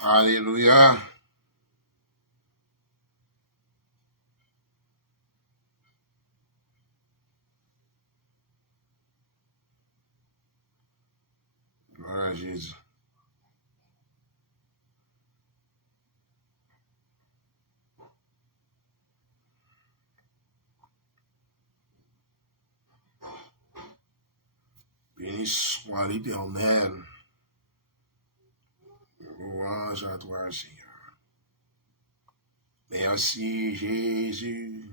Alléluia. Gloire à Jésus. Béni soit l'Éternel. Louange à toi, Seigneur. Merci, Jésus.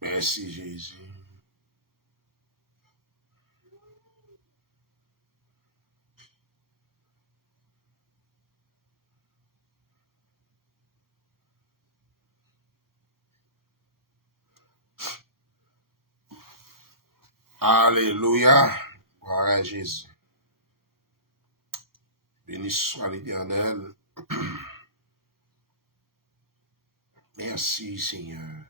Merci, Jésus. Alléluia. Gloire à Jésus. Béni soit l'Éternel. Merci, Seigneur.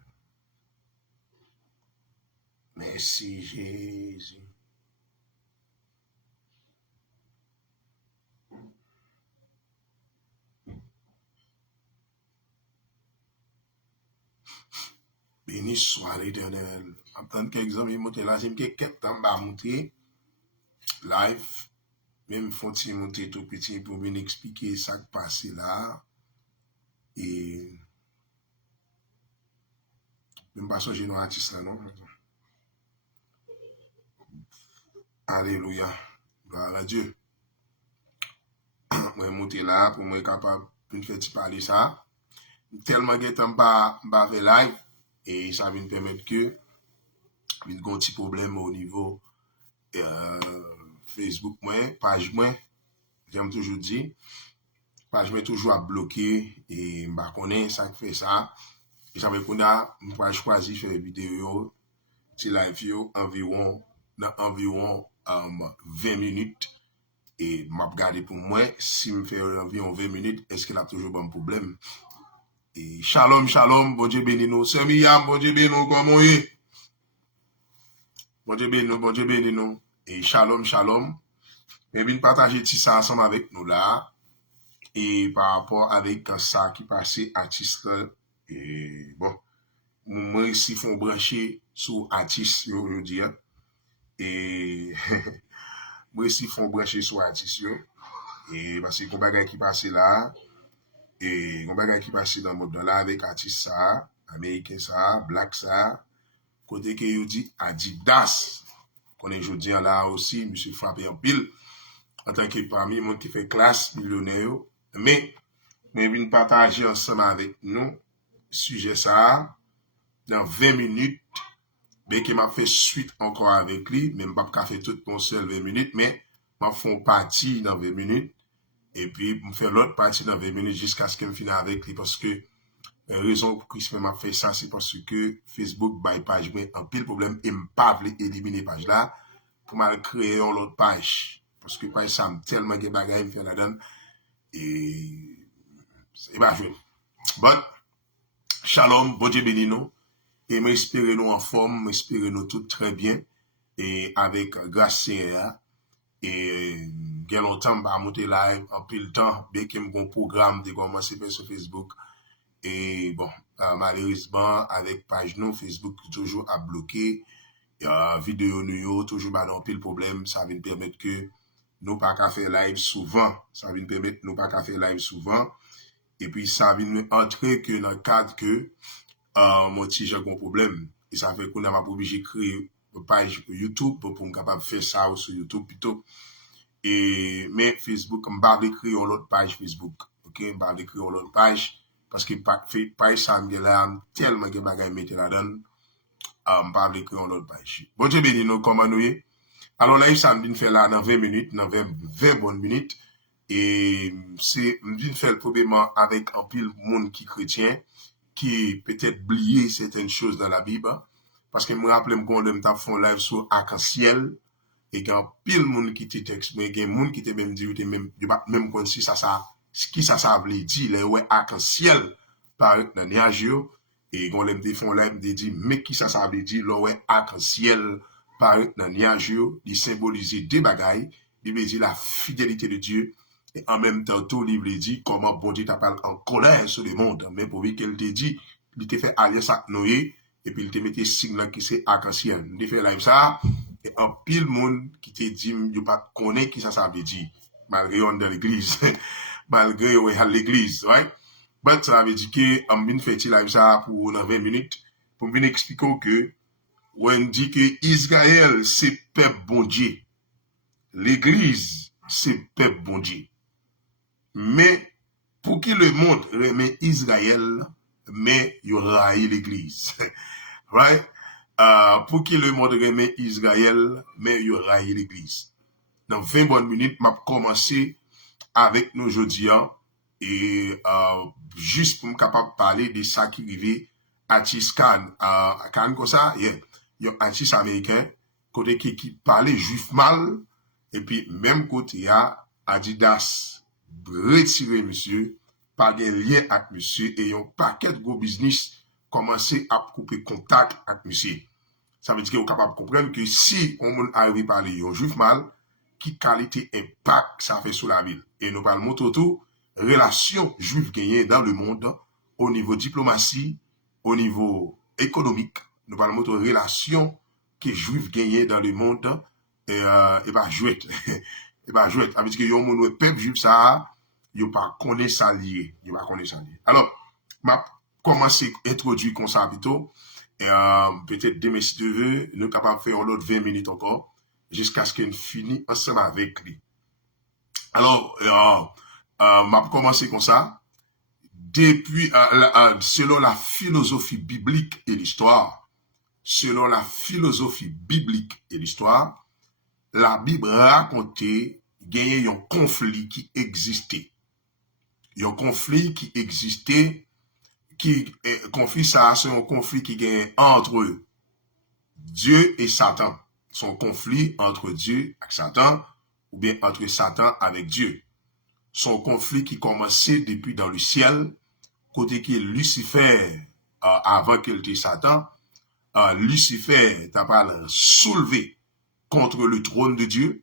Merci, Jésus. Béni soit l'Éternel. En tant quelques amis monter là, j'ai quelques temps à monter live. Même faut-il monter tout petit pour bien expliquer ça qui passe là. Et même pas changer nos artistes là, non? Alléluia. Gloire à Dieu. Moi, monter là pour moi capable de faire parler ça. Tellement que temps pas faire live et ça vient permettre que il y a un petit problème au niveau Facebook, moi, page moi, j'aime toujours dire, page moi toujours à bloquer et je connais ça qui fait ça. Et ça veut qu'on a, je choisi faire une vidéo, c'est live environ 20 minutes. Et m'a regardé pour moi, si je fais environ 20 minutes, est-ce qu'il a toujours un problème? Et shalom, shalom, bon Dieu béni nous. C'est Miyam, bon Dieu béni nous, comment est? Bon Dieu béni nous, bon Dieu béni nous. Et shalom, shalom. Je viens partager tout ça ensemble avec nous là. Et par rapport avec ça qui passait artiste et bon, moi ici font brancher sur artiste aujourd'hui. Et moi ici font brancher sur artiste et parce que combat qui passait là et combat qui passait dans le monde là avec artiste ça, américain ça, black ça, côté que you dit Adidas. Qu'on est aujourd'hui là aussi, monsieur frappé en pile en tant que parmi monde qui fait classe millionnaire. Mais viens partager ensemble avec nous sujet ça dans 20 minutes. Bien que m'a fait suite encore avec lui, même pas qu'à faire tout mon seul 20 minutes, mais m'a fait partie dans 20 minutes et puis me faire l'autre partie dans 20 minutes jusqu'à ce que me finisse avec lui parce que la raison pour laquelle m'a fait ça c'est parce que Facebook by page mais un pile problème et me pas veut éliminer page là pour m'a créer une autre page parce que page ça tellement de bagages me fait là-dedans et c'est pas joué. Bon, shalom, bon Dieu béni nous. Et m'espérer nous en forme, m'espérer nous tout très bien. Et avec grâce Seigneur. Et bien longtemps, bah, monter live, en pile temps, bien qu'il y ait un bon programme de commencer sur Facebook. Et bon, malheureusement, avec page nous, Facebook toujours à bloquer. Vidéo nous, toujours bah, dans pile problème. Ça va nous permettre que nous pas qu'à faire live souvent. Ça va nous permettre nous pas qu'à faire live souvent. Et puis, ça va nous entrer que dans le cadre que mon petit j'ai un problème. Et ça fait qu'on a pas obligé de créer une page sur YouTube pour être capable de faire ça sur YouTube plutôt. Et, mais Facebook, on va créer une autre page Facebook. Ok, on va créer une autre page parce que page ça me là tellement de bagages mettre là-dedans. On va créer une autre page. Bon Dieu béni nous comment nous est. Alors là, ça me vient faire là dans 20 minutes, dans 20 bonnes minutes. Et c'est, me vient faire probablement avec un pile monde qui chrétien. Qui peut-être oublier certaines choses dans la Bible parce que me rappelle qu'on aime ta fond live sur arc-en-ciel et qu'il y a pile monde qui te texte mais il y a monde qui te même dit même quand si ça qui ça veut dire les ouais arc-en-ciel par dans nuage et quand l'aime te font là, me dit, mais qui ça veut dire, là, ouais, arc-en-ciel, paraît dans nuage, il symbolise deux bagailles, il veut dire la fidélité de Dieu, et en même temps, tout, il veut dire comment bon Dieu t'appelle en colère sur le monde, mais pour lui qu'elle te dit, il te fait alliance avec Noé, et puis il te met signe là qui c'est arc-en-ciel. Il te fait live ça, et en pile monde qui te dit, il pas connaît qui ça veut dire, malgré on dans l'église, malgré on est à l'église, right? Mais ça veut dire que, on vient faire live ça pour 20 minutes, pour venir expliquer que, on dit que Israël, c'est peuple bon Dieu. L'église, c'est peuple bon Dieu. Mais, pour que le monde remet Israël, mais il y aura l'église. Right? Pour que le monde remet Israël, mais il y aura l'église. Dans 20 bonnes minutes, je vais commencer avec nous aujourd'hui, et juste pour me capable de parler de ça qui arrive à Tiscan. Quand comme ça, il y a un artiste américain, côté qui parlait juif mal, et puis même côté, il y a Adidas retiré monsieur, pas de lien avec monsieur, et un paquet de gros business commencé à couper contact avec monsieur. Ça veut dire qu'on est capable de comprendre que si on arrive à parler un juif mal, qui qualité impact ça fait sur la ville. Et nous parlons tout, relation juive gagnée dans le monde, au niveau diplomatie, au niveau économique, nous parlons de relation qui juive gagnée dans le monde, et bah jouer. Et bah jouer. Avec que yon moun peuple juif ça, yon pas connaît ça lié. Yon pas connaît ça lié. Alors, m'a commencé à introduire comme ça plutôt, et peut-être demain si tu veux, nous sommes capables de faire un autre 20 minutes encore, jusqu'à ce qu'on finisse ensemble avec lui. Alors, m'a commencé comme ça. Depuis, selon la philosophie biblique et l'histoire, selon la philosophie biblique et l'histoire, la Bible racontait qu'il y a un conflit qui existait. Il y a un conflit qui existait, conflit ça, c'est un conflit qui gagne entre Dieu et Satan. C'est un conflit entre Dieu et Satan, ou bien entre Satan avec Dieu. C'est un conflit qui commençait depuis dans le ciel, côté qui Lucifer, avant qu'il était Satan, Lucifer t'a pas soulevé contre le trône de Dieu.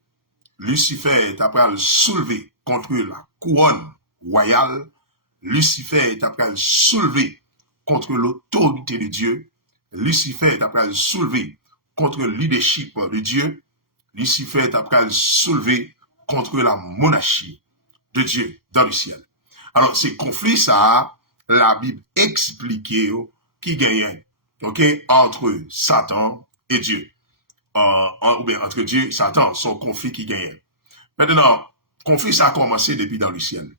Lucifer t'a pas soulevé contre la couronne royale. Lucifer t'a pas soulevé contre l'autorité de Dieu. Lucifer t'a pas soulevé contre le leadership de Dieu. Lucifer t'a pas soulevé contre la monarchie de Dieu dans le ciel. Alors, ces conflits, ça, la Bible expliquait qui gagnait, ok, entre Satan et Dieu. Ou bien entre Dieu et Satan, son conflit qui gagnait. Maintenant, conflit, ça a commencé depuis dans le ciel.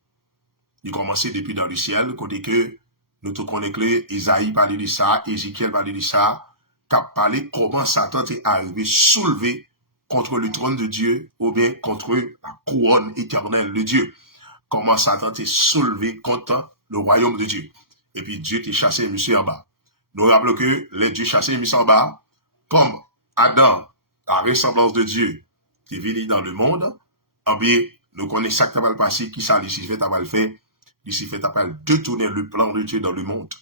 Il a commencé depuis dans le ciel, côté que nous te connaissons que Isaïe parlait de ça, Ézéchiel parlait de ça, qu'a parlé comment Satan est arrivé soulevé contre le trône de Dieu, ou bien contre la couronne éternelle de Dieu. Comment Satan est soulevé contre le royaume de Dieu. Et puis Dieu t'a chassé monsieur en bas. Nous rappelons que les dieux chassés monsieur en bas, comme Adam, la ressemblance de Dieu, qui est venu dans le monde, eh bien, nous connaissons ça qui t'a passé, qui ça, Lucifer t'a mal fait. Lucifer t'a pas détourner le plan de Dieu dans le monde.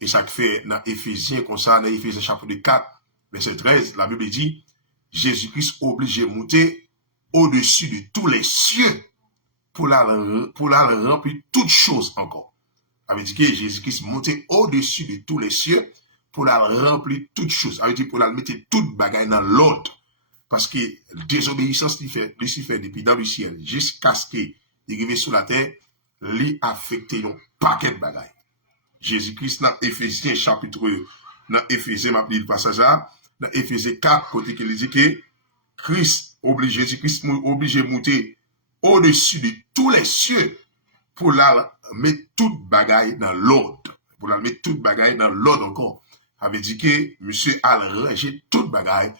Et ça fait dans Éphésiens, comme ça, dans Éphésiens chapitre 4, verset 13, la Bible dit, Jésus-Christ obligé de monter au-dessus de tous les cieux pour la remplir toutes choses encore. Ça veut dire que Jésus-Christ montait au-dessus de tous les cieux pour la remplir toutes choses. Ça veut dire pour la mettre toute bagaille dans l'ordre. Parce que désobéissance Lucifer depuis dans le ciel jusqu'à ce qu'il arrive sur la terre, lui affecté un paquet de bagailles. Jésus-Christ dans Éphésiens chapitre, dans Éphésiens, m'a dit le passage là, dans Éphésiens 4, côté qu'il dit que Jésus-Christ obligé de monter au-dessus de tous les cieux pour la mettre toute bagaille dans l'ordre. Pour la mettre toute bagaille dans l'ordre encore. Ça veut dire que monsieur a rangé toute bagaille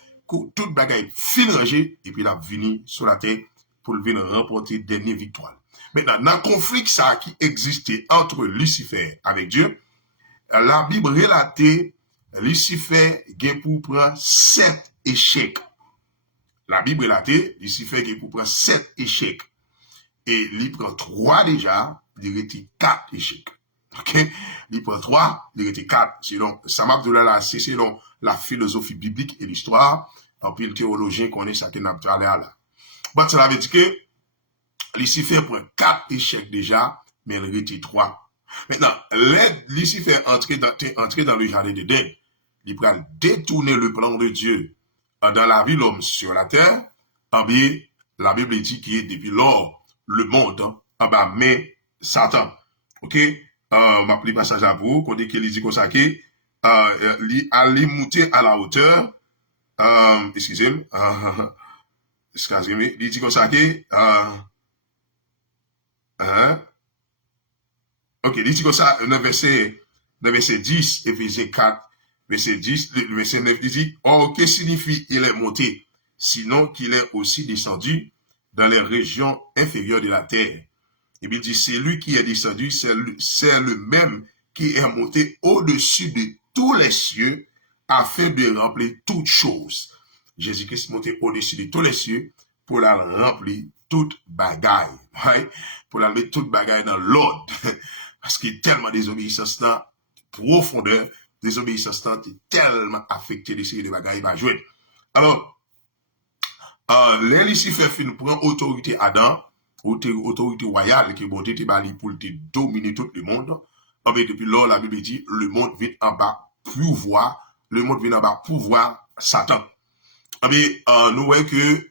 fin rangé, et puis il a venu sur la terre pour venir remporter dernière victoire. Maintenant, dans le conflit ça qui existait entre Lucifer avec Dieu, la Bible relatait Lucifer gain pour prendre 7 échecs. La Bible relatait Lucifer gain pour prendre 7 échecs. Et il prend 3 déjà, il retire 4 échecs. OK? Il prend 3, il était 4. Selon Sam Abdullah, c'est selon la philosophie biblique et l'histoire. En puis le théologien connaît ça que n'a pas là. Bon, cela veut dire que Lucifer prend 4 échecs déjà, mais il était 3. Maintenant, Lucifer entrer dans le jardin d'Éden, il prend détourner le plan de Dieu dans la vie de l'homme sur la terre. Bien, la Bible dit qu'il est depuis lors le monde en bas, mais Satan. OK? Ma pli passage à vous, quand il dit comme ça, qu'il allait monter à la hauteur. Excusez-moi. Excusez-moi. Il dit comme ça, OK, il dit comme ça, dans verset 10, Éphésiens 4, verset 10, le verset 9, il dit, or, que signifie il est monté, sinon qu'il est aussi descendu dans les régions inférieures de la terre. Et puis il dit, c'est lui qui est descendu, c'est le même qui est monté au-dessus de tous les cieux afin de remplir toutes choses. Jésus-Christ est monté au-dessus de tous les cieux pour la remplir toute bagaille. Right? Pour la mettre toute bagaille dans l'ordre. Parce qu'il y a tellement désobéissance dans profondeur, désobéissance dans est tellement affecté des séries de bagailles va jouer. Alors, les Lucifer fin prend autorité Adam, autorité royale qui est montée pour dominer tout le monde. Mais depuis lors, la Bible dit, le monde vient en bas pouvoir Satan. Mais nous voyons que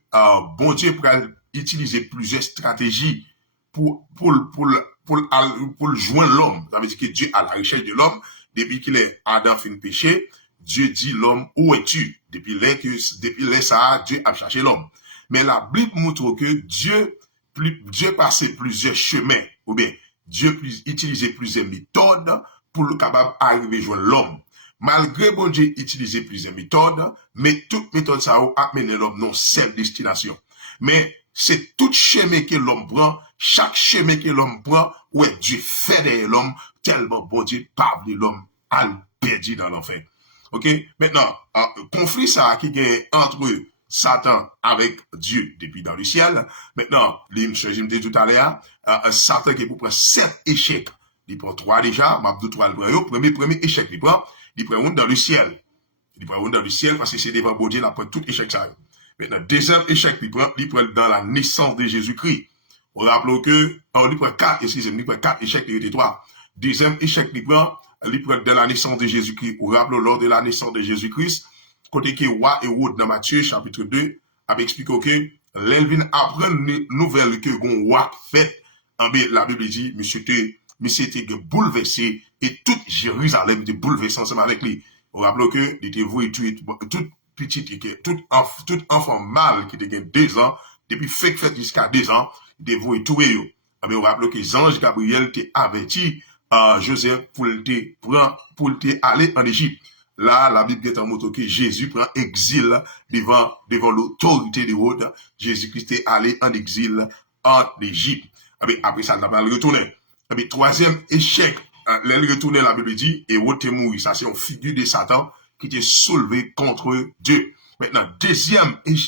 bon Dieu pourra utiliser plusieurs stratégies pour joindre l'homme. Ça veut dire que Dieu a la recherche de l'homme. Depuis qu'il est Adam fin péché, Dieu dit l'homme, où es-tu? Depuis là, ça, Dieu a cherché l'homme. Mais la Bible montre que Dieu passait plusieurs chemins, ou bien Dieu utilisait plusieurs méthodes pour le capable d'arriver à joindre l'homme. Malgré bon Dieu utiliser plusieurs méthodes, mais toute méthode ça a amené l'homme non seule destination. Mais c'est tout chemin que l'homme prend, chaque chemin que l'homme prend, ouais, Dieu fait derrière l'homme, tellement bon Dieu parle de l'homme à le perdu dans l'enfer. OK? Maintenant, conflit ça qui est entre Satan avec Dieu depuis dans le ciel. Maintenant, je me tout à l'heure, Satan qui est pour prendre 7 échecs. Il prend 3 déjà, m'a dit 3 le premier échec, il prend dans le ciel. Il prend dans le ciel parce que c'est devant bon Dieu, il prend tout échec ça. Maintenant, deuxième échec, il prend dans la naissance de Jésus-Christ. On rappelle que, il prend 4, il prend 4 échecs, il était 3. Deuxième échec, il prend dans la naissance de Jésus-Christ. On rappelle lors de la naissance de Jésus-Christ, côté que Roi et Wood dans Matthieu, chapitre 2, avait expliqué que l'Elvin apprend une nouvelle que gon roi fait. La Bible dit, monsieur était bouleversé et toute Jérusalem était bouleversée ensemble avec lui. On rappelle que il était voué tuer toute petite, tout enfant mâle qui était 2 ans, depuis fait jusqu'à 2 ans, il était voué tuer. On rappelle que l'ange Gabriel était averti Joseph pour aller en Égypte. Là, la Bible est en montre que Jésus prend exil devant l'autorité de Hérode. Jésus-Christ est allé en exil en Égypte. Après ça, il n'a pas retourné. Troisième échec, l'elle retourné, la Bible dit, Hérode est mort. Ça, c'est une figure de Satan qui était soulevé contre Dieu. Maintenant,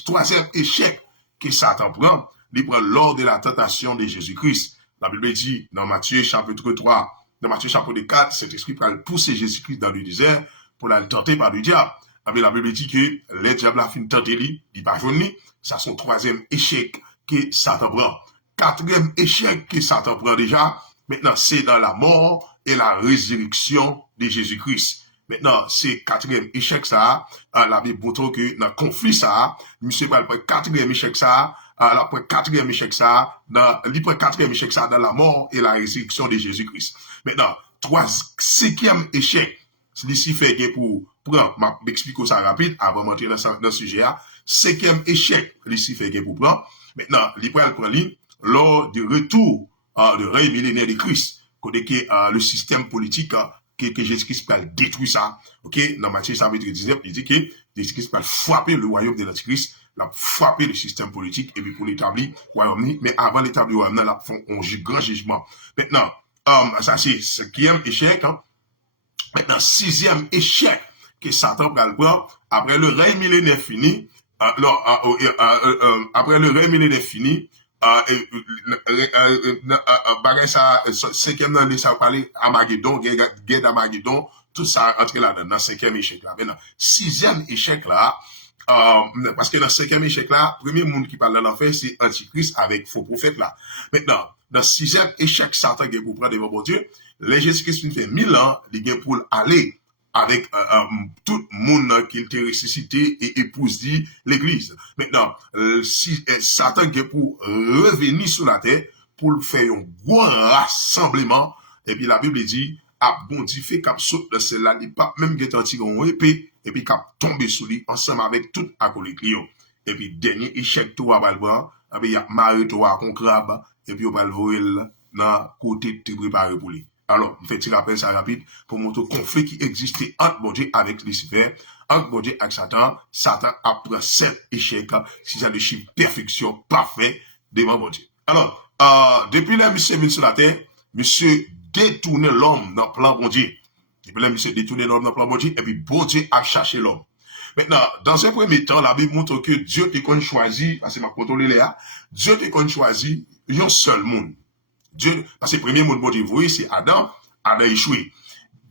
troisième échec que Satan prend, il prend lors de la tentation de Jésus-Christ. La Bible dit, dans Matthieu chapitre 3, dans Matthieu chapitre 4, cet esprit va pousser Jésus-Christ dans le désert pour la tenter par le diable. La Bible dit que le diable a fini de tenter lui, il pas joindre. Ça, c'est son troisième échec que Satan prend. Quatrième échec que Satan prend déjà, maintenant, c'est dans la mort et la résurrection de Jésus-Christ. Maintenant, c'est quatrième échec ça, la Bible montre que dans le conflit ça, monsieur va le quatrième échec ça, quatrième échec ça, dans la mort et la résurrection de Jésus-Christ. Maintenant, cinquième échec, Lucifer pour prendre, m'explique ça rapide, avant de rentrer dans le sujet là, cinquième échec, Lucifer pour prendre. Maintenant, il prend lors du retour de règne millénaire de Christ, côté que le système politique que Jésus-Christ va détruire ça. OK, dans Matthieu chapitre 19, il dit que Jésus-Christ va frapper le royaume de l'Antichrist, la frapper le système politique et puis pour l'établir royaume, mais avant l'établir royaume, là font un grand jugement. Maintenant, ça c'est cinquième échec. Maintenant, sixième échec que Satan va le prendre après le règne millénaire fini. Après le règne millénaire fini, bagay ça, cinquième nan, ça parler Armageddon, guerre d'Armageddon, tout ça entre là dans cinquième échec là. Maintenant, sixième échec là, parce que dans cinquième échec là, premier monde qui parle de l'enfer, c'est Antichrist avec faux prophète là. Maintenant, dans sixième échec, Satan qui est pour prendre devant bon Dieu, les Jésus-Christ fait 1000 ans, il est pour aller avec tout le monde qui était ressuscité et épouse dit l'église. Maintenant, si Satan qui est pour revenir sur la terre, pour faire un gros rassemblement, et puis la Bible dit, a bon Dieu fait cap saute de celle-là, il pas même qui est une épée, et puis cap tomber sur lui ensemble avec tout acolyte. Et puis dernier échec tout à balban, et puis il y a Marie tout à concrabe, et puis on va le voir dans côté de préparé pour lui. Alors, je fais un rappel ça rapide pour montrer le conflit qui existait entre bon Dieu avec Lucifer, entre bon Dieu avec Satan. Satan après 7 échecs, si ça de chiffre perfection parfait devant bon Dieu. Alors, depuis là, monsieur venu sur la terre, monsieur détourné l'homme dans le plan bon Dieu. Depuis là, monsieur détourné l'homme dans le plan bon Dieu, et puis bon Dieu a cherché l'homme. Maintenant, dans un premier temps, la Bible montre que Dieu te choisi, parce que ma contrôle là, Dieu te choisi un seul monde. Dieu, parce que le premier monde, bon Dieu, vous voyez, c'est Adam, Adam échoué.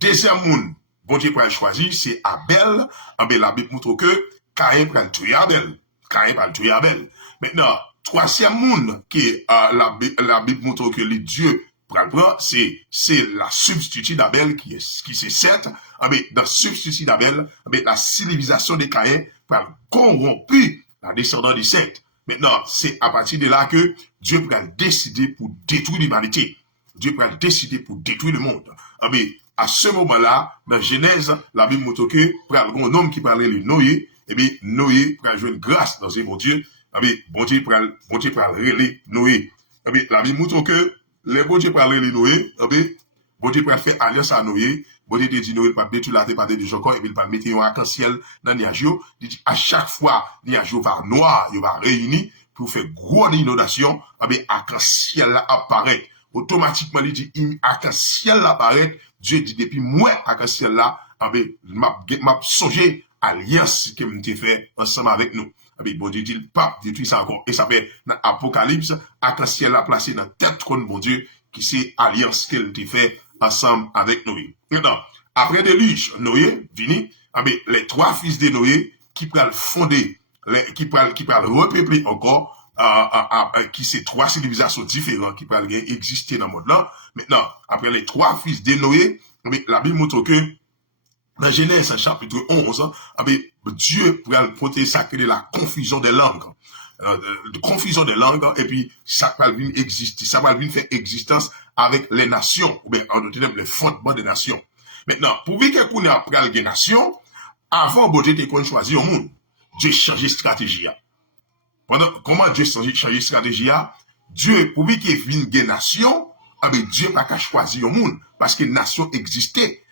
Deuxième monde, bon Dieu, pour choisir, c'est Abel. Abel, la Bible montre que Caïn prend tuer Abel. Caïn prend tuer Abel. Maintenant, troisième monde, qui la Bible montre que les dieux prend, c'est la substitut d'Abel qui c'est Seth. Dans la substitut d'Abel, la civilisation de Caïn prend corrompu la descendance de Seth. Maintenant, c'est à partir de là que Dieu va décider pour détruire l'humanité. Dieu va décider pour détruire le monde. À ce moment-là, dans Genèse, la Bible montre que pour un homme qui parlait de Noé, Noé va jouer une grâce dans un bon Dieu. Bon Dieu va relayer Noé. La Bible montre que les bon Dieu parlait de Noé, bon Dieu va faire alliance à Noé. Bon Dieu dit Noé, il va mettre la terre par des jokons, et puis il va mettre un arc-en-ciel dans les nuages. Il dit, à chaque fois, les nuages va noir, il va réunir pour faire gros inondation, arc-en-ciel là apparaît. Automatiquement, il dit, arc-en-ciel là apparaît. Dieu dit, depuis moi, arc-en-ciel là, m'a songé alliance que m'était fait ensemble avec nous. Bon Dieu dit, le pape détruit ça encore. Et ça fait, dans l'Apocalypse, arc-en-ciel là placé dans tête trône, bon Dieu, qui c'est alliance qu'elle t'a fait ensemble avec Noé. Maintenant, après déluge, Noé, vini, les trois fils de Noé, qui peuvent fonder, qui peuvent repeupler encore, qui c'est trois civilisations différentes qui peuvent exister dans le monde là. Maintenant, après les trois fils de Noé, la Bible montre que, dans Genèse chapitre 11, Dieu pourrait protéger ça que de la confusion des langues. De confusion des langues, et puis ça va venir exister, ça va venir faire existence avec les nations, ou bien en d'autres termes, le fondement des nations. Maintenant, pour que qu'on ait après les nations, avant, bon Dieu t'es choisi au monde. Dieu change stratégie. Comment Dieu change stratégie? Dieu, pour qu'il y ait une nation, Dieu n'a pas choisi au monde, parce que nation existait.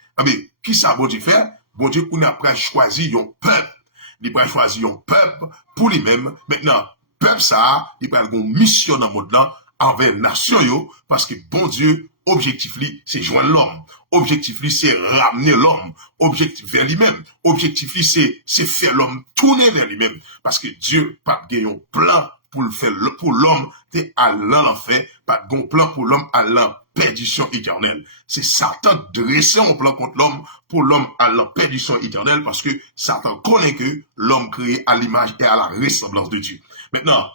Qui ça bon Dieu fait? Bon Dieu qu'on a choisi un peuple. Il va choisir un peuple pour lui-même. Maintenant, peuple ça, il va avoir une mission dans le monde là, envers nation, parce que bon Dieu, objectif li, c'est joindre l'homme. Objectif li, c'est ramener l'homme. Objectif vers lui-même. Objectif li, c'est faire l'homme tourner vers lui-même. Parce que Dieu, pas de un plan pour le faire, pour l'homme, t'es à l'enfer, pas de plan pour l'homme à la perdition éternelle. C'est Satan dressé un plan contre l'homme, pour l'homme à la perdition éternelle, parce que Satan connaît que l'homme créé à l'image et à la ressemblance de Dieu. Maintenant,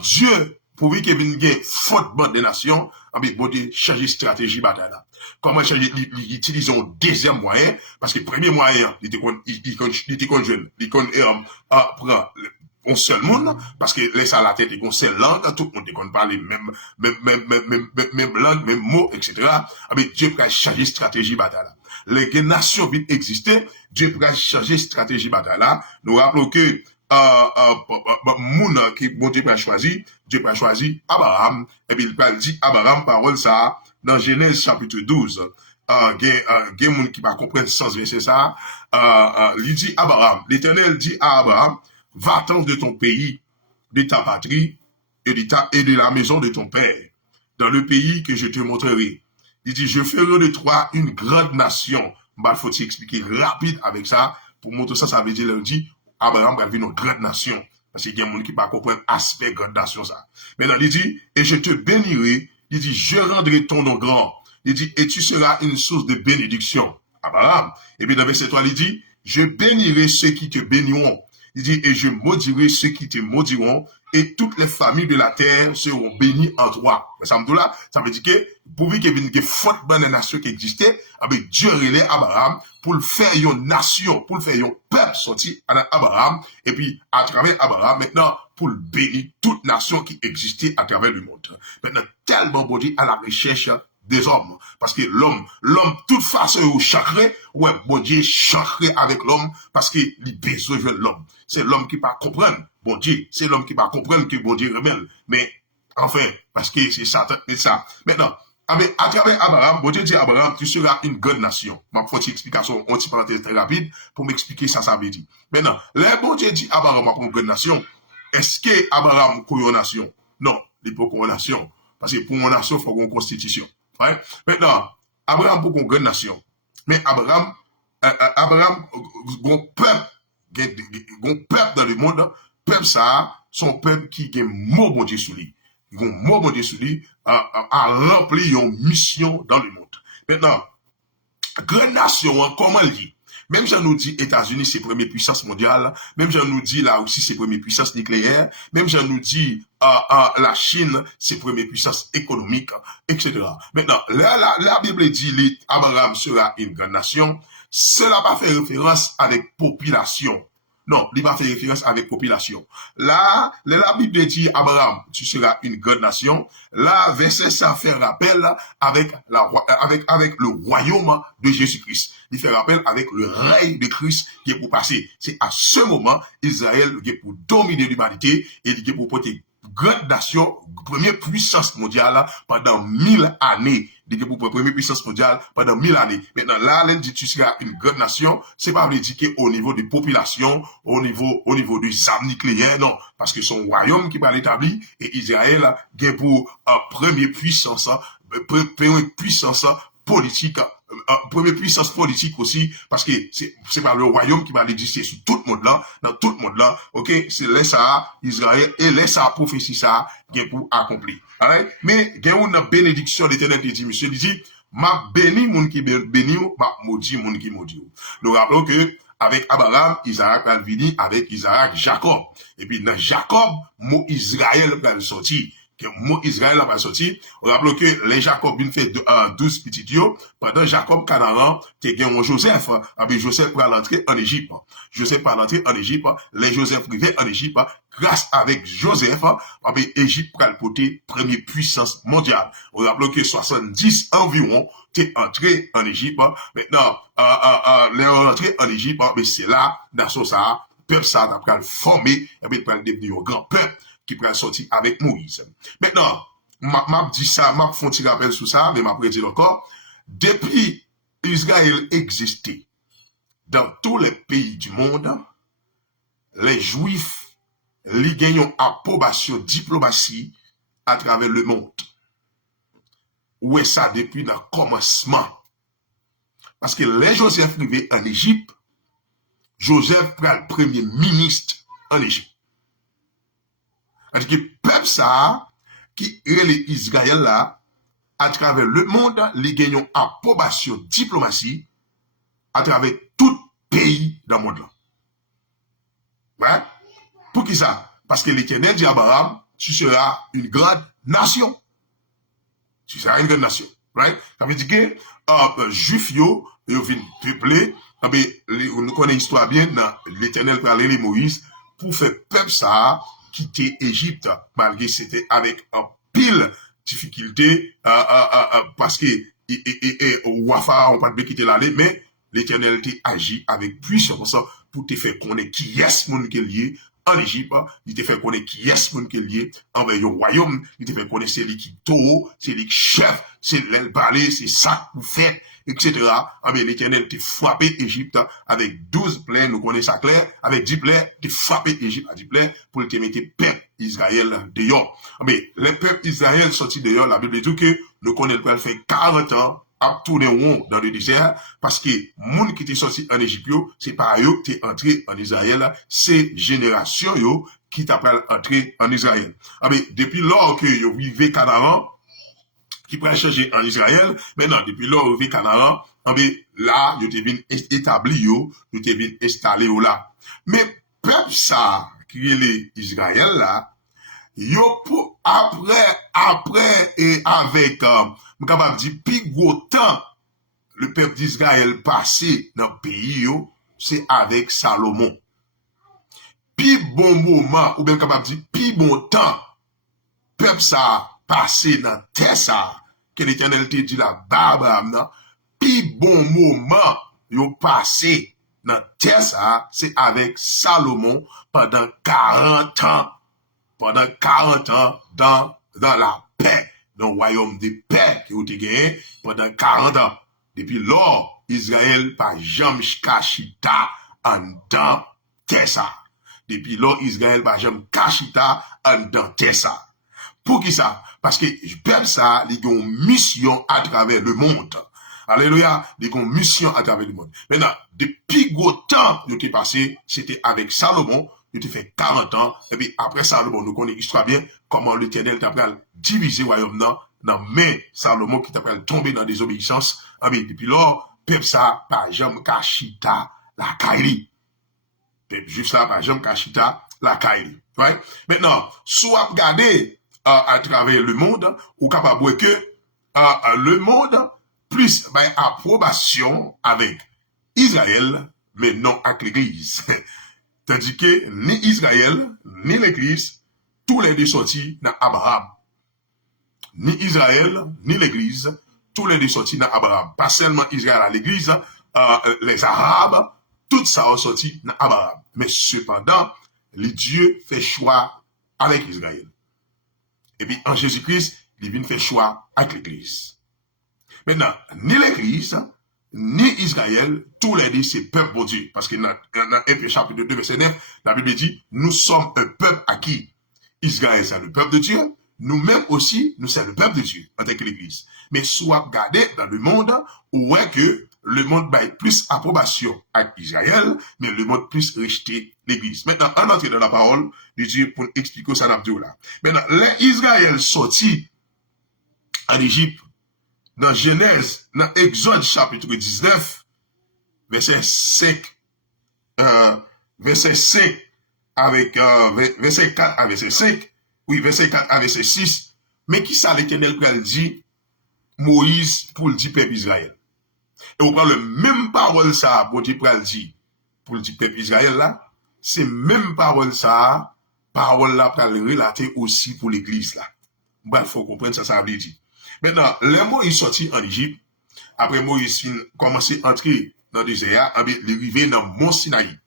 Dieu, pour qu'il y ait fondement des nations, bon Dieu, changer stratégie bataille là. Comment changer, il utilise un deuxième moyen, parce que le premier moyen, il était conjoint, il prend un seul monde, parce que laisse à la tête, il y a une seule langue, tout le monde ne parle même langue, même mots, etc. Dieu peut changer stratégie bataille là. Les nations viennent exister, Dieu peut changer stratégie bataille là. Nous rappelons que, moun qui bon Dieu peut choisir Abraham, et puis il peut dire Abraham, parole ça, dans Genèse chapitre 12. Gen moun qui va comprendre sens verset ça, il dit Abraham, l'Éternel dit à Abraham, va-t'en de ton pays, de ta patrie, et de la maison de ton père, dans le pays que je te montrerai. Il dit, je ferai de toi une grande nation. Il faut expliquer rapide avec ça, pour montrer ça, ça veut dire, il dit, Abraham va devenir une grande nation. Parce qu'il y a des gens qui ne comprennent pas l'aspect de grande nation ça. Maintenant, il dit, et je te bénirai, il dit, je rendrai ton nom grand. Il dit, et tu seras une source de bénédiction. Abraham. Et puis dans verset 3, il dit, je bénirai ceux qui te béniront. Il dit, et je maudirai ceux qui te maudiront, et toutes les familles de la terre seront bénies en toi. Ça veut dire que, pour qu'il y ait une faute bonne nation qui existait, Dieu relève Abraham pour le faire une nation, pour le faire un peuple sorti à Abraham, et puis à travers Abraham, maintenant, pour le bénir toute nation qui existait à travers le monde. Maintenant, tellement bon Dieu à la recherche des hommes. Parce que l'homme, toute façon, est chacré, ouais, bon Dieu, chacré avec l'homme, parce qu'il besoin de l'homme. C'est l'homme qui va comprendre, bon Dieu, c'est l'homme qui va comprendre que bon Dieu rebelle. Mais, enfin, parce que c'est Satan, mais ça. Maintenant, à travers Abraham, bon Dieu dit à Abraham, tu seras une grande nation. Ma petite explication, une petite parenthèse très rapide, pour m'expliquer ça veut dire. Maintenant, là, bon Dieu dit à Abraham, pour une grande nation, est-ce que Abraham pour une nation? Non, il n'est pas pour une nation. Parce que pour une nation, il faut une constitution. Ouais? Maintenant, Abraham pour une grande nation. Mais Abraham, un peuple dans le monde, peuple ça, son peuple qui a un mot bon Dieu sous lui. Un mot bon Dieu sous lui, a rempli une mission dans le monde. Maintenant, grande nation, comment il dit? Même si on nous dit États-Unis, c'est première puissance mondiale, même si on nous dit la Russie, c'est première puissance nucléaire, même si on nous dit la Chine, c'est première puissance économique, etc. Maintenant, la Bible dit Abraham sera une grande nation, cela va faire référence avec population. Non, il va faire référence avec population. Là, la Bible dit Abraham, tu seras une grande nation. Là, verset ça fait rappel avec le royaume de Jésus-Christ. Il fait rappel avec le règne de Christ qui est pour passer. C'est à ce moment, Israël qui est pour dominer l'humanité et qui est pour porter grande nation, première puissance mondiale pendant 1000 années. Pour première puissance mondiale pendant 1000 années. Maintenant, là, l'un dit tu seras une grande nation, c'est pas indiqué au niveau des populations, au niveau des armes nucléaires, non. Parce que son royaume qui va l'établir, et Israël, qui est pour première puissance politique, première puissance politique aussi, parce que c'est pas le royaume qui va l'exister sur tout le monde là, dans tout le monde là, ok, c'est laisse ça, Israël, et laisse ça prophétie ça, qui pour accomplir. Alright? Mais, il y a une bénédiction d'éternel qui dit, monsieur, il dit, m'a béni moun qui béni ou, m'a maudit moun qui maudit ou. Nous rappelons que, avec Abraham, Isaac va venir, avec Isaac, Jacob. Et puis, dans Jacob, mot Israël va sortir. Que mot Israël va sortir. On rappelle que les Jacob ont fait 12 petits dieux. Pendant Jacob, Canaan, t'es gagné Joseph. Avec Joseph pour l'entrée en Égypte. Joseph pour l'entrée en Égypte. Les Joseph privés en Égypte. Grâce avec Joseph, avec Égypte pour le porter première puissance mondiale. On rappelle que 70 environ, t'es entré en Égypte. Maintenant, les entrées en Égypte, mais c'est là, dans ce ça, peuple ça, après le former, et puis pour devenir un grand peuple qui prend sortir avec Moïse. Maintenant, m'a dit ça, m'a fait un petit rappel sur ça, mais m'a prédit encore, depuis Israël existait dans tous les pays du monde, les Juifs, les gagnent approbation diplomatie à travers le monde. Où est ça depuis le commencement? Parce que les Joseph arrivés en Égypte, Joseph prend le premier ministre en Égypte. C'est-à-dire que le peuple ça, qui est l'Israël là, à travers le monde, les gagnons approbation diplomatie à travers tout pays dans le monde là. Ouais? Pour qui ça? Parce que l'Éternel dit à Abraham, tu seras une grande nation. Tu seras une grande nation. Right? Ça veut dire que Juifs, ils viennent peupler, nous connaissons l'histoire bien, l'Éternel parlait de Moïse pour faire peuple ça, quitter Égypte, malgré c'était avec un pile difficulté, parce que Wafa, on ne peut pas quitter l'allée, mais l'Éternel agi avec puissance pour te faire connaître qui est mon qui est lié en Égypte, il te fait connaître qui est mon qui est lié envers le royaume, il te fait connaître c'est lui qui taureau, c'est lui qui chef, c'est l'aile balai, c'est ça pour faire, etc. L'Éternel te frappé Égypte avec 12 plaies, nous connaissons ça clair, avec 10 plaies, te frappé Égypte à 10 plaies pour te mettre peuple Israël dehors. Mais les peuples Israël sortis dehors, la Bible dit que nous connaissons pas fait 40 ans a tourné rond dans le désert parce que moun qui était sorti en Égypte, c'est pas eux qui est entré en Israël, c'est génération yo qui t'appelle entrer en Israël. Ah mais depuis lors que yo vivez Canaan, qui pourrait changer en Israël, maintenant depuis lors yo vivez Canaan, ah mais là yo t'es bien établi yo t'es bien installé là. Mais peuple ça qui est les Israël là, yo pour après et avec capable dire plus gros temps le peuple d'Israël passé dans le pays yo, c'est avec Salomon. Plus bon moment ou bien capable dire plus bon temps peuple ça passé dans terre ça que l'Éternel te dit là Abraham là, plus bon moment yo passé dans terre ça, c'est avec Salomon pendant 40 ans. Pendant 40 ans dans la paix, dans le royaume de paix qui a été gagné pendant 40 ans. Depuis lors, Israël pas jamais kachita en dans Tessa. Depuis lors, Israël pas jamais kachita en dans Tessa. Pour qui ça? Parce que peuple ça, il a une mission à travers le monde. Alléluia, il a une mission à travers le monde. Maintenant, depuis gros temps qui est passé, c'était avec Salomon. Il a fait 40 ans, et puis après Salomon, nous connaissons l'histoire bien, comment l'Éternel t'a divisé le royaume dans mais Salomon qui t'a tombé dans la désobéissance. Ah bien, depuis lors, peuple ça, par exemple, kachita la kaili. Peuple juste ça, par exemple, kachita la kaili. Right? Maintenant, soit regarder à travers le monde, ou capable que le monde, plus approbation avec Israël, mais non avec l'Église. Tandis que ni Israël, ni l'Église, tous les deux sortis dans Abraham. Ni Israël, ni l'Église, tous les deux sortis dans Abraham. Pas seulement Israël à l'Église, les Arabes, tout ça a sorti dans Abraham. Mais cependant, le Dieu fait choix avec Israël. Et puis en Jésus-Christ, il vient faire choix avec l'Église. Maintenant, ni l'Église, ni Israël, tous les deux, c'est peuple bon Dieu. Parce que dans Hébreux chapitre 2, verset 9, la Bible dit, nous sommes un peuple à qui? Israël, c'est le peuple de Dieu. Nous-mêmes aussi, nous sommes le peuple de Dieu, en tant que l'Église. Mais soit regardé dans le monde, où est que le monde va plus approbation avec Israël, mais le monde plus rejeter l'Église. Maintenant, on entre dans la parole de Dieu pour expliquer ça dans là. Maintenant, l'Israël sorti en Égypte, dans Genèse, dans Exode chapitre 19, verset 5, avec verset 4 à verset 5, oui, verset 4 à verset 6, mais qui ça l'Éternel pral dit Moïse pour le dire peuple Israël. Et on prend le même parole ça, pour dire pral dit pour le dire peuple Israël là, c'est même parole ça, parole là pral relater aussi pour l'église là. Bon, il faut comprendre ça veut dire. Maintenant, le Moïse sorti en Égypte, après Moïse commencé à entrer dans le désert, il est arrivé dans Mont Sinaï.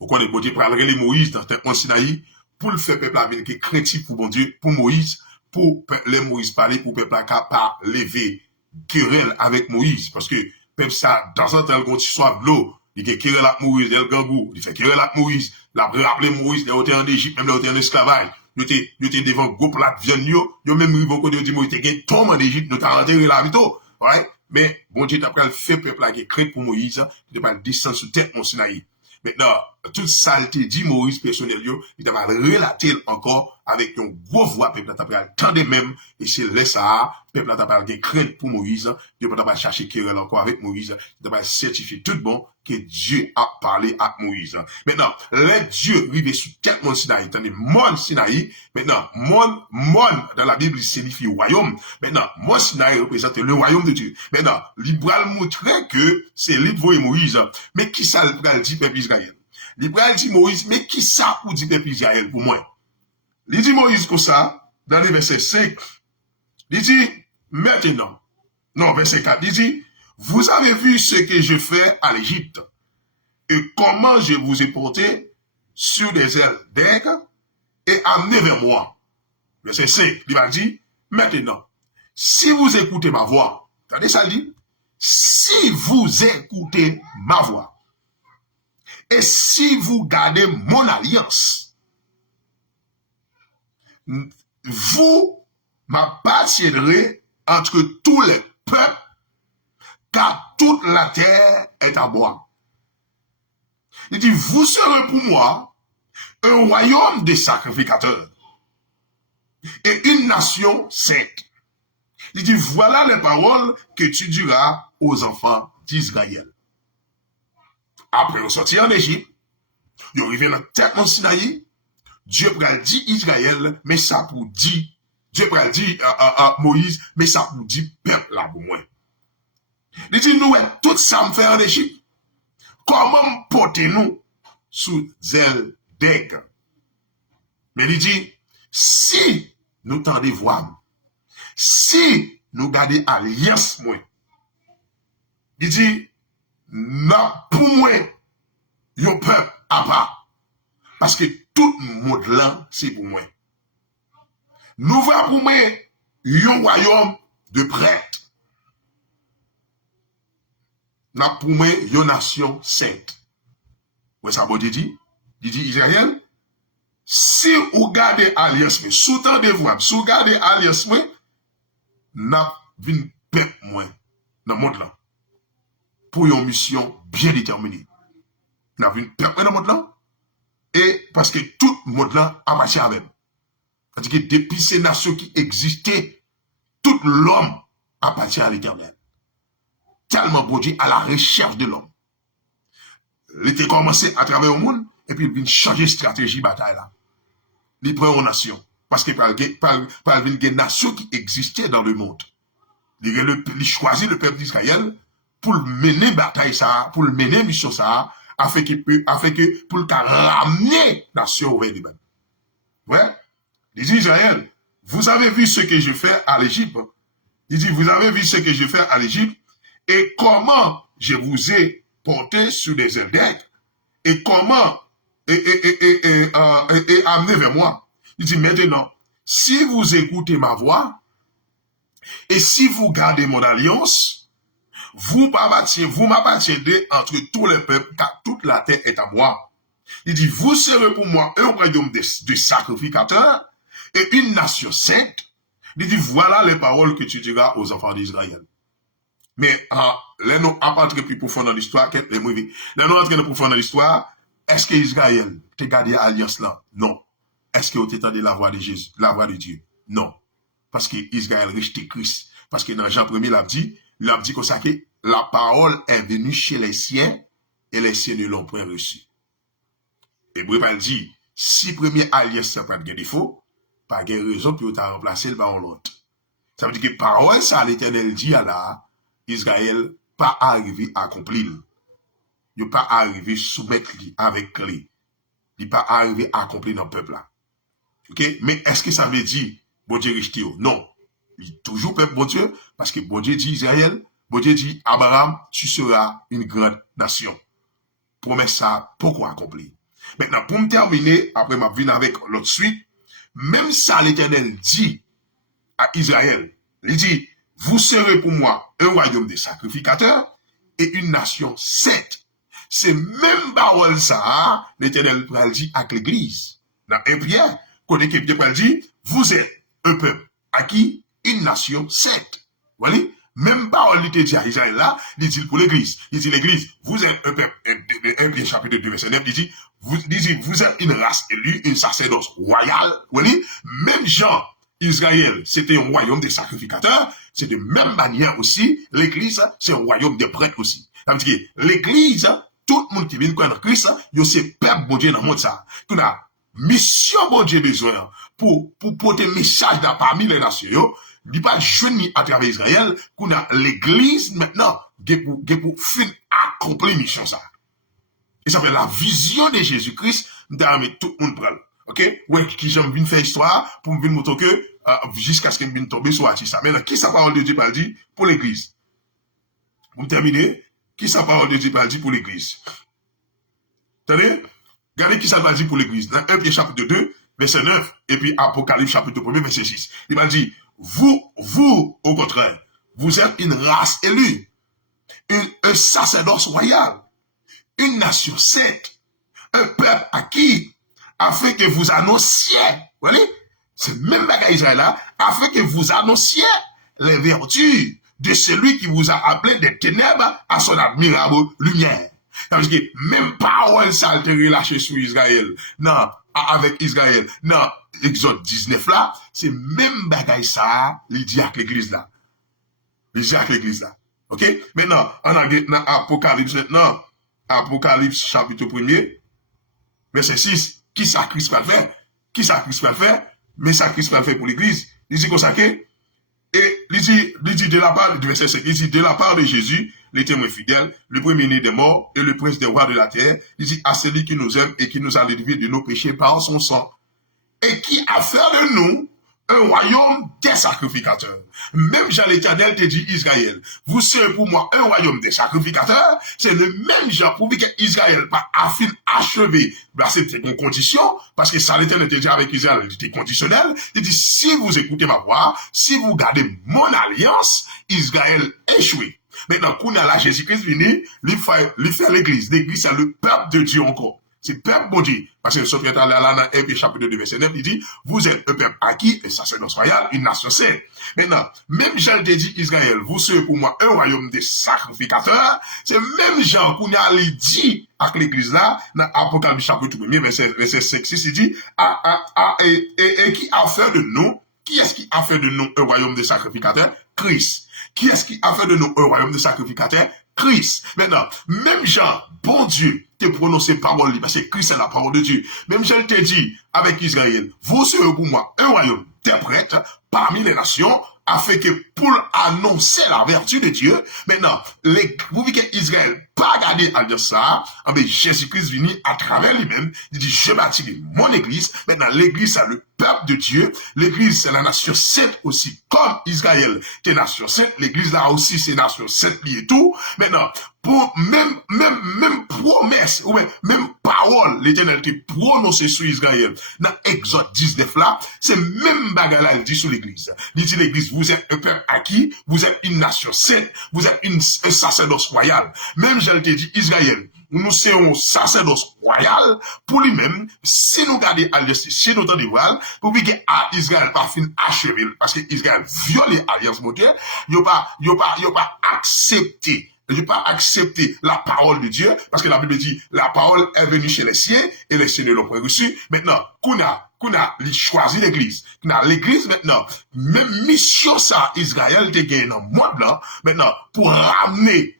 Vous connaissez, bon Dieu, pour aller Moïse dans le Mont Sinaï, pour le faire peuple avec qui chrétien pour bon Dieu, pour Moïse, pour le Moïse parler, pour peuple pas lever querelle avec Moïse, parce que peuple ça, dans un tel quand il soit de l'eau, il y a querelle avec Moïse, il gangou, il fait querelle avec Moïse, il a rappelé Moïse, il était en Égypte, même il était en esclavage. Nous étions devant gros plat de viande, yo même rivon côté dit Moïse était tombe en Égypte, nous t'a enterré la vito, right? Mais bon Dieu t'a pris fait peuple là qui crête pour Moïse, il pas descendre sous tête mon Sinaï. Maintenant, toute ça te dit Moïse personnel yo, il t'a relaté encore avec une grosse voix peuple t'a pris tant de même et c'est là ça peuple t'a pris crête pour Moïse, il pas chercher querelle encore avec Moïse, il t'a certifié tout bon que Dieu a parlé à Moïse. Maintenant, les dieux arrivent sous tête mon Sinaï, t'as dit mon Sinaï, maintenant, mon dans la Bible signifie royaume. Maintenant, mon Sinaï représente le royaume de Dieu. Maintenant, il va montrer que c'est lui et Moïse. Mais qui ça le dit peuple Israël? Il va dire Moïse, mais qui ça pour dire peuple Israël pour moi? Il dit Moïse comme ça, dans le verset 5, il dit, maintenant, non, verset 4, il dit, vous avez vu ce que je fais à l'Égypte et comment je vous ai porté sur des ailes d'aigle et amené vers moi. Verset 5, il va dire, maintenant, si vous écoutez ma voix, attendez ça dit, si vous écoutez ma voix et si vous gardez mon alliance, vous m'appartiendrez entre tous les peuples car toute la terre est à moi. Il dit, vous serez pour moi un royaume de sacrificateurs et une nation sainte. Il dit, voilà les paroles que tu diras aux enfants d'Israël. Après, on sortit en Égypte, ils arrivent dans tête en Sinaï, Dieu pral dit Israël, mais ça pour dire, Dieu pral dit Moïse, mais ça pour dire peuple là pour moi. Il dit, nous, tout ça me fait en Égypte. Comment portez-nous sous zèle d'aigle? Mais il dit, si nous tendez voir, si nous gardons alliance, moi, il dit, non, pour moi, yon peuple à part. Parce que tout le monde là, c'est pour moi. Nous voyons pour moi, yon royaume de prêtres. N'a pour moi, yon nation sainte. Ouais, ça bon dit? Il dit Israël, si vous gardez alliance, sous temps de voir, si vous gardez alliance, n'a vin peuple moi dans le monde là. Pour une mission bien déterminée. N'a vin peuple dans le monde là. Et parce que tout le monde là a marché avec. C'est-à-dire que depuis ces nations qui existaient, tout l'homme appartient à l'Éternel. Tellement bon Dieu à la recherche de l'homme. Il était commencé à travers le monde, et puis il vient changer de stratégie bataille là. Il prend aux nations. Parce que par une nation qui existait dans le monde. Il choisit le peuple d'Israël pour mener bataille ça, pour mener mission ça, afin que pour le ramener la nation vers les bancs. Ouais. Il dit Israël, vous avez vu ce que je fais à l'Égypte. Il dit, vous avez vu ce que je fais à l'Égypte et comment je vous ai porté sur des ailes d'aigle et comment amené vers moi. Il dit maintenant, si vous écoutez ma voix et si vous gardez mon alliance, vous m'appartiendrez entre tous les peuples, car toute la terre est à moi. Il dit, vous serez pour moi un royaume de sacrificateurs et une nation sainte. Il dit, voilà les paroles que tu diras aux enfants d'Israël. Mais, là, nous entrons plus profond dans l'histoire, là, nous entrons profond dans l'histoire, est-ce que Israël t'a gardé alliance là? Non. Est-ce que vous entendu la voix de Jésus, la voix de Dieu? Non. Parce que Israël rejetait Christ. Parce que dans Jean 1er, il a dit comme ça que la parole est venue chez les siens et les siens ne l'ont point reçue. Et Brépal dit, si premier alliance n'a pas de défaut, pas de raison pour t'as remplacé le par l'autre. Ça veut dire que parole, ça, l'Éternel dit à là, Israël pas arrivé à accomplir. Il n'est pas arrivé à soumettre avec lui. Il n'est pas arrivé à accomplir dans le peuple là. Ok? Mais est-ce que ça veut dire, bon Dieu rejeté? Non. Il est toujours peuple bon Dieu, parce que bon Dieu dit Israël, bon Dieu dit Abraham, tu seras une grande nation. Promesse ça, pourquoi accomplir? Maintenant, pour me terminer, après ma venir avec l'autre suite, même ça l'Éternel dit à Israël, il dit, vous serez pour moi un royaume de sacrificateurs et une nation sainte. C'est même parole ça, l'Éternel dit à l'Église. Dans 1 Pierre, côté que Pierre dit, vous êtes un peuple à qui une nation sainte. Vous voyez? Même parole il te dit à Israël là, il dit pour l'Église. Il dit l'Église, vous êtes un peuple, 1 Pierre chapitre 2 verset 9, il dit, vous êtes une race élue, une sacerdoce royale. Vous voyez? Même Jean, Israël, c'était un royaume de sacrificateurs. C'est de même manière aussi, l'Église, c'est un royaume de prêtres aussi. Ça veut dire que l'Église, tout le monde qui vient connaître Christ, il y a ces peuples bon Dieu dans le monde ça. Qu'on a mission bon Dieu besoin pour porter le message parmi les nations. Il n'y a pas de jeune à travers Israël qu'on a l'Église maintenant pour fin accomplir mission ça. Et ça fait la vision de Jésus-Christ dans tout le monde prend. OK? Ouais, qui j'aime bien faire histoire pour me venir montrer que jusqu'à ce que je vienne tomber sur ça. Maintenant, qui sa parole de Dieu parle dit pour l'Église? Pour terminer, qui sa parole de Dieu parle dit pour l'Église? Attendez? Regardez qui ça parle dit pour l'Église. Dans 1 Pierre chapitre 2, verset 9, et puis Apocalypse chapitre 1, verset 6. Il m'a dit, vous, au contraire, vous êtes une race élue, un sacerdoce royal, une nation sainte, un peuple acquis, afin que vous annonciez, vous voyez, c'est même bagage Israël là, afin que vous annonciez les vertus de celui qui vous a appelé des ténèbres à son admirable lumière. Parce que même parole ça a été relâchée sur Israël. Non, avec Israël. Non, Exode 19 là, c'est même bagaille ça, il dit avec l'église là. Il dit avec l'église là. OK? Maintenant, on a dans Apocalypse maintenant, Apocalypse chapitre 1er, verset 6, qui ça Christ va faire? Qui ça Christ va faire? Mais ça Christ va faire pour l'église. Il dit comme ça que, et il dit de la part, du verset 5, il dit de la part de Jésus, les témoins fidèles, le premier-né des morts et le prince des rois de la terre, il dit à celui qui nous aime et qui nous a délivrés de nos péchés par son sang, et qui a fait de nous un royaume des sacrificateurs. Même Jean l'Éternel te dit Israël, vous serez pour moi un royaume des sacrificateurs. C'est le même Jean pour que Israël pas achevé. C'était une condition, parce que ça l'Éternel te dit avec Israël, il était conditionnel. Il dit, si vous écoutez ma voix, si vous gardez mon alliance, Israël échoué. Maintenant, quand on a là, Jésus-Christ venu, il fait l'église. L'église, c'est le peuple de Dieu encore. C'est peuple bon Dieu. Parce que le secrétaire là, dans 1 chapitre 2, verset 9, il dit, vous êtes un peuple acquis, un sacerdoce royal, une nation sainte. Maintenant, même Jean te dit, Israël, vous serez pour moi un royaume des sacrificateurs. C'est même Jean qu'on a dit avec l'église là, dans Apocalypse chapitre 1, verset 5, 6, il dit, et qui a fait de nous, qui est-ce qui a fait de nous un royaume des sacrificateurs? Christ. Qui est-ce qui a fait de nous un royaume des sacrificateurs? Christ. Maintenant, même Jean, bon Dieu, te prononcé parole, parce que Christ est la parole de Dieu. Même Jean te dit avec Israël, vous serez pour moi un royaume des prêtres parmi les nations, afin que pour annoncer la vertu de Dieu, maintenant, vous voyez qu'Israël pas gardé à dire ça, mais Jésus-Christ venu à travers lui-même, il dit, je bâtis mon église. Maintenant, l'église, c'est le peuple de Dieu. L'église, c'est la nation sainte aussi, comme Israël, qui est nation sainte. L'église, là aussi, c'est nation sainte, et tout. Maintenant, pour même promesse, ou même parole, l'Éternel qui prononcée sur Israël, dans Exode 19 là, c'est même bagarre là, il dit sur l'église. Il dit l'église, vous êtes un peuple acquis, vous êtes une nation sainte, vous êtes un sacerdoce royal. Même je te dis, Israël, nous sommes un sacerdoce royal pour lui-même, si nous regardons l'Alliance, si nous entendons voir, pour que Israël pas fin achevé, parce que Israël violé l'Alliance mondiale, il n'a pas accepté. Je n'ai pas accepté la parole de Dieu, parce que la Bible dit, la parole est venue chez les siens, et les siens ne l'ont pas reçue. Maintenant, qu'on a choisi l'église. Qu'on a l'église maintenant, même mission ça, Israël te gagne dans le monde là, maintenant, pour ramener,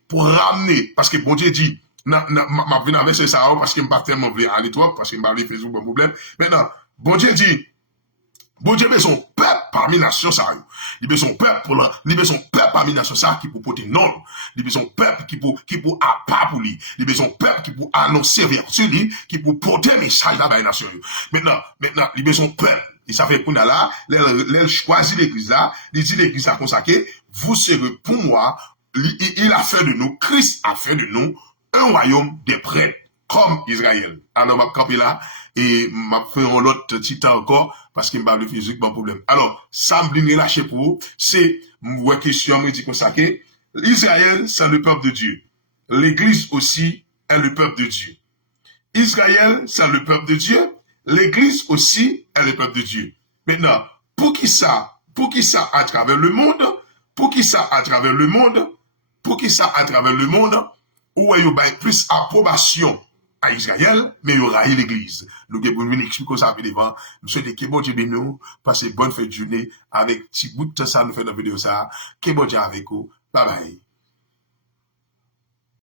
parce que bon Dieu dit, m'a venu avec ce ça, parce qu'il m'a pas tellement voulu aller trop, parce qu'il m'a voulu faire un bon problème. Maintenant, bon Dieu dit, bon Dieu veut son peuple parmi les nations ça. Il veut son peuple parmi les nations ça qui pour porter non. Il veut son peuple qui pour à pas pour lui. Il veut son peuple qui pour annoncer vertu lui, qui pour porter message dans les nations. Maintenant, il veut son peuple. Il savait qu'on a là, il choisit l'église là, il dit l'église a consacré, vous serez pour moi, il a fait de nous, Christ a fait de nous un royaume des prêtres comme Israël. Alors, ma camper là, et m'a fait un autre petit temps encore, parce qu'il m'a le physique, bon problème. Alors, ça me lâché pour vous, c'est, une question, me dit comme ça, que Israël, c'est le peuple de Dieu. L'église aussi est le peuple de Dieu. Israël, c'est le peuple de Dieu. L'église aussi est le peuple de Dieu. Maintenant, pour qui ça à travers le monde, où il y a plus approbation à Israël, mais il y aura l'église. Nous devons expliquer ça devant. Nous souhaitons que bon Dieu de nous, passer bonne fête de journée avec petit bout de temps ça nous fait dans la vidéo ça. Que bon Dieu avec vous. Bye bye.